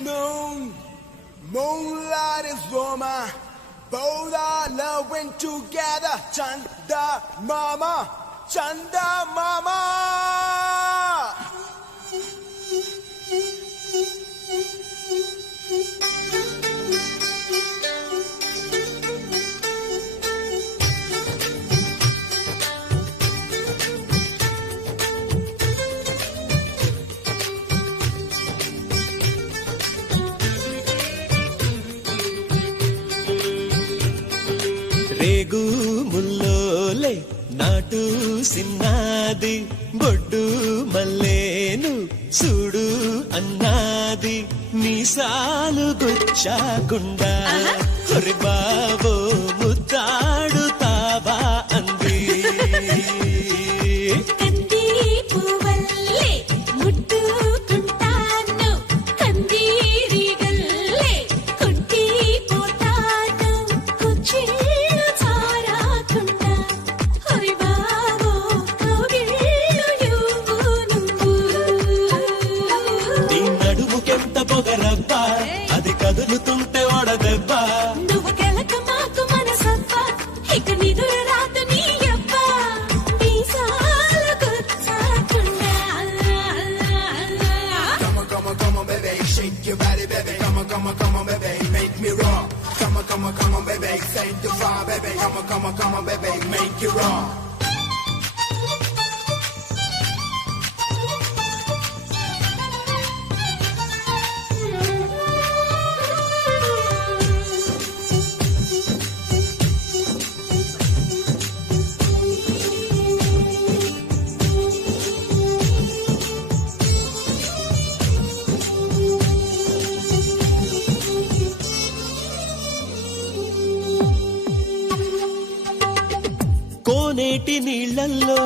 moon, moonlight is warmer. Both are loving together. Chanda Mama, Chanda Mama. రేగు ముల్లోలే నాటు సిన్నాది బొడ్డు మల్లేను చూడు అన్నాది మీసాలు గుచ్చాకుండా ఒరి బాబో ముద్దాడుతావా అంది పొగరబ్బా అది కదులుతుంటే వడదెబ్బా నువ్వు గెలక మాకు మనసబ్బా ఇక నిదుర రాత నీ అబ్బా మీసాలు గుచ్చాకుండా Come on, baby, shake your body, baby. Come on, baby, make me raw. Come on, baby, saint the fire, baby. Come on, baby, make it raw. కోనేటి నీళ్ళల్లో